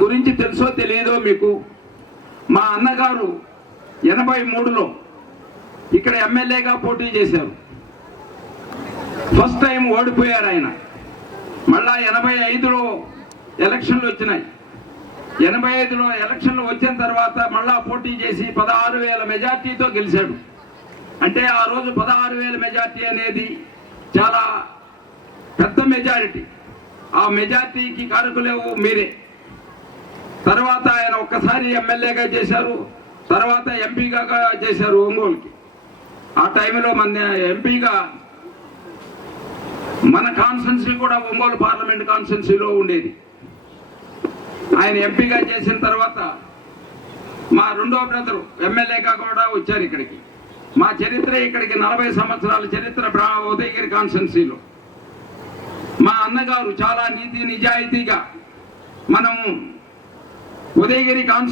గురించి తెలుసో తెలియదో మీకు మా అన్నగారు ఎనభై మూడులో ఇక్కడ ఎమ్మెల్యేగా పోటీ చేశారు. ఫస్ట్ టైం ఓడిపోయారు ఆయన. మళ్ళా ఎనభై ఐదులో ఎలక్షన్లు వచ్చినాయి. ఎనభై ఐదులో ఎలక్షన్లు వచ్చిన తర్వాత మళ్ళా పోటీ చేసి పదహారు వేల మెజార్టీతో గెలిచాడు. అంటే ఆ రోజు పదహారు వేల మెజార్టీ అనేది చాలా పెద్ద మెజారిటీ. ఆ మెజార్టీకి కారకులేవు మీరే. తర్వాత ఆయన ఒక్కసారి ఎమ్మెల్యేగా చేశారు. తర్వాత ఎంపీగా చేశారు ఒంగోలుకి. ఆ టైంలో మన ఎంపీగా మన కాన్స్టెన్సీ కూడా ఒంగోలు పార్లమెంట్ కాన్స్టెన్సీలో ఉండేది. ఆయన ఎంపీగా చేసిన తర్వాత మా రెండో బ్రదరు ఎమ్మెల్యేగా కూడా వచ్చారు ఇక్కడికి. మా చరిత్ర ఇక్కడికి నలభై సంవత్సరాల చరిత్ర ఉదయగిరి కాన్స్టెన్సీలో మా అన్నగారు చాలా నీతి నిజాయితీగా మనము ఉదయగిరి కాన్స్టెన్సీ